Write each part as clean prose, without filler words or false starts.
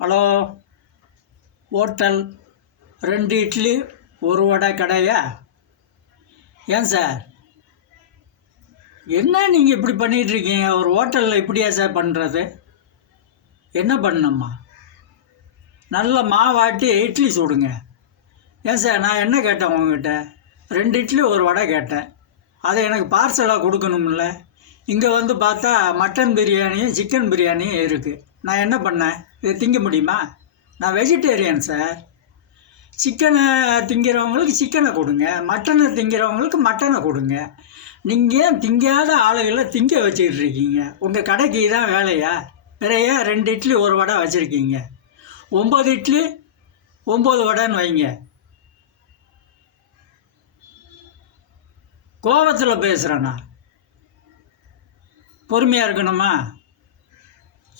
Hello, hotel 2 idli 1 வடை கடையா? ஏன் sir, என்ன நீங்கள் இப்படி பண்ணிகிட்ருக்கீங்க? ஒரு ஹோட்டலில் இப்படியா சார் பண்ணுறது? என்ன பண்ணணும்மா? நல்ல மாவாட்டி இட்லி சுடுங்க. ஏன் சார், நான் என்ன கேட்டேன் உங்ககிட்ட? 2 இட்லி 1 வடை கேட்டேன். அதை எனக்கு பார்சலாக கொடுக்கணும்ல. இங்கே வந்து பார்த்தா மட்டன் பிரியாணியும் சிக்கன் பிரியாணியும் இருக்குது. நான் என்ன பண்ணேன்? இதை திங்க முடியுமா? நான் வெஜிடேரியன் சார். சிக்கனை திங்கிறவங்களுக்கு சிக்கனை கொடுங்க, மட்டனை திங்கிறவங்களுக்கு மட்டனை கொடுங்க. நீங்கள் ஏன் திங்காத ஆளுகளை திங்க வச்சுக்கிட்டு இருக்கீங்க? உங்கள் கடைக்கு தான் வேலையா? நிறைய 2 இட்லி 1 வடை வச்சுருக்கீங்க. 9 இட்லி 9 வடைன்னு வைங்க. கோபத்தில் பேசுகிறேண்ணா, பொறுமையாக இருக்கணுமா?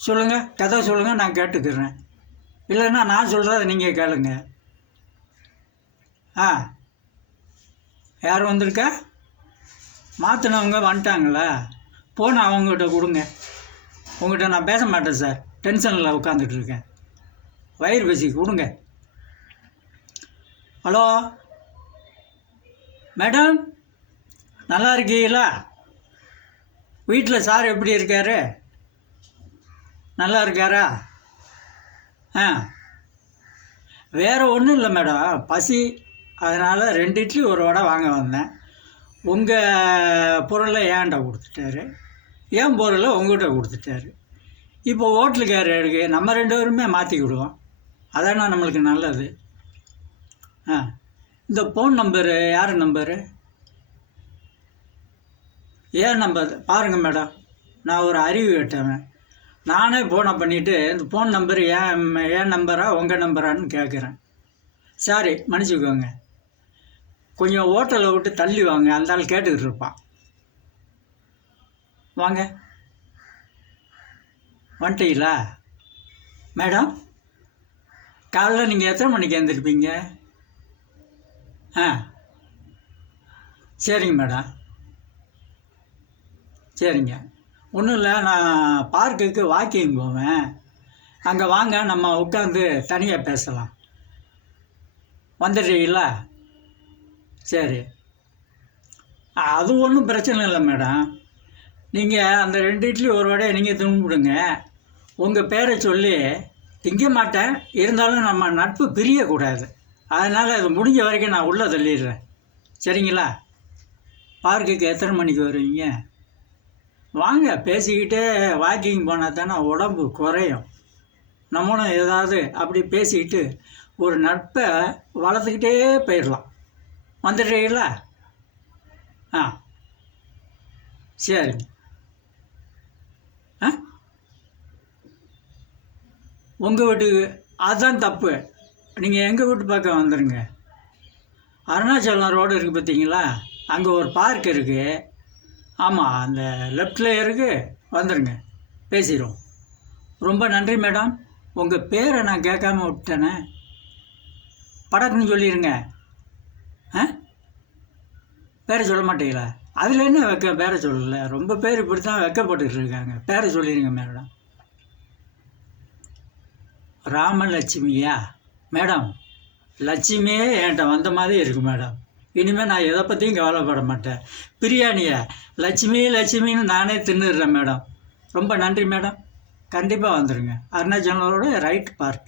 சொல்லுங்கள், கதை சொல்லுங்கள், நான் கேட்டுக்கிறேன். இல்லைன்னா நான் சொல்கிறத நீங்கள் கேளுங்க. யார் வந்திருக்கா? மாற்றினவங்க வந்துட்டாங்களா? போன அவங்ககிட்ட கொடுங்க. உங்கள்கிட்ட நான் பேச மாட்டேன் சார், டென்ஷனில் உட்காந்துட்டு இருக்கேன். வயிறு பசி, கொடுங்க. ஹலோ மேடம், நல்லா இருக்கீங்களா? வீட்டில் சார் எப்படி இருக்காரு? நல்லா இருக்காரா? வேறு ஒன்றும் இல்லை மேடம், பசி, அதனால் 2 இட்லி 1 வடை வாங்க வந்தேன். உங்கள் பொருளை ஏன்ட்ட கொடுத்துட்டாரு, என் பொருளை உங்கள்கிட்ட கொடுத்துட்டாரு. இப்போ ஹோட்டலுக்கார இருக்குது, நம்ம 2 பேருமே மாற்றிக்கிடுவோம். அதானே நம்மளுக்கு நல்லது. இந்த ஃபோன் நம்பரு யார் நம்பரு? ஏன் நம்பர் பாருங்கள் மேடம், நான் ஒரு அறிவு கேட்டவன். நானே ஃபோனை பண்ணிவிட்டு இந்த ஃபோன் நம்பரு ஏன் நம்பரா உங்கள் நம்பரான்னு கேட்குறேன். சாரி, மன்னிச்சுக்கோங்க. கொஞ்சம் ஹோட்டலை விட்டு தள்ளி வாங்க, அந்த ஆள் கேட்டுக்கிட்டு இருப்பான். வாங்க, வந்துட்டீங்களா? மேடம், காலைல நீங்கள் எத்தனை மணிக்கு எழுந்திருப்பீங்க? சரிங்க மேடம், சரிங்க. ஒன்றும் இல்லை, நான் பார்க்குக்கு வாக்கிங் போவேன். அங்கே வாங்க, நம்ம உட்காந்து தனியாக பேசலாம். வந்துடுறீங்களா? சரி, அது ஒன்றும் பிரச்சனை இல்லை மேடம். நீங்கள் அந்த 2 இட்லி 1 வடையை நீங்கள் தின்னுபிடுங்க. உங்கள் பேரை சொல்லி திங்க மாட்டேன், இருந்தாலும் நம்ம நட்பு பிரியக்கூடாது. அதனால் அது முடிஞ்ச வரைக்கும் நான் உள்ளே தள்ளிடுறேன். சரிங்களா? பார்க்குக்கு எத்தனை மணிக்கு வருவீங்க? வாங்க, பேசிக்கிட்டே வாக்கிங் போனால் தானே உடம்பு குறையும். நம்மளும் ஏதாவது அப்படி பேசிக்கிட்டு ஒரு நட்பை வளர்த்துக்கிட்டே போயிடலாம். வந்துடுறீங்களா? சரிங்க. உங்கள் வீட்டுக்கு அதுதான் தப்பு. நீங்கள் எங்கள் வீட்டு பக்கம் வந்துடுங்க. அருணாச்சலம் ரோடு இருக்குது பார்த்தீங்களா? அங்கே ஒரு பார்க் இருக்குது. ஆமாம், அந்த லெஃப்டில் இருக்குது. வந்துடுங்க, பேசிடுவோம். ரொம்ப நன்றி மேடம். உங்கள் பேரை நான் கேட்காம விட்டேனே, படக்குன்னு சொல்லிடுங்க. பேரை சொல்ல மாட்டீங்களா? அதில் என்ன பேரை சொல்லலை? ரொம்ப பேர் இப்படி தான் வெக்கப்பட்டுக்கிட்டு இருக்காங்க. பேரை சொல்லிடுங்க மேடம். ராமலட்சுமியா? மேடம், லட்சுமியே என்கிட்ட வந்த மாதிரி இருக்கு மேடம். இனிமேல் நான் எதை பற்றியும் கவலைப்பட மாட்டேன். பிரியாணியை லட்சுமின்னு நானே தின்னுடுறேன் மேடம். ரொம்ப நன்றி மேடம். கண்டிப்பாக வந்துடுங்க. அருணாச்சலரோட ரைட் பார்க்.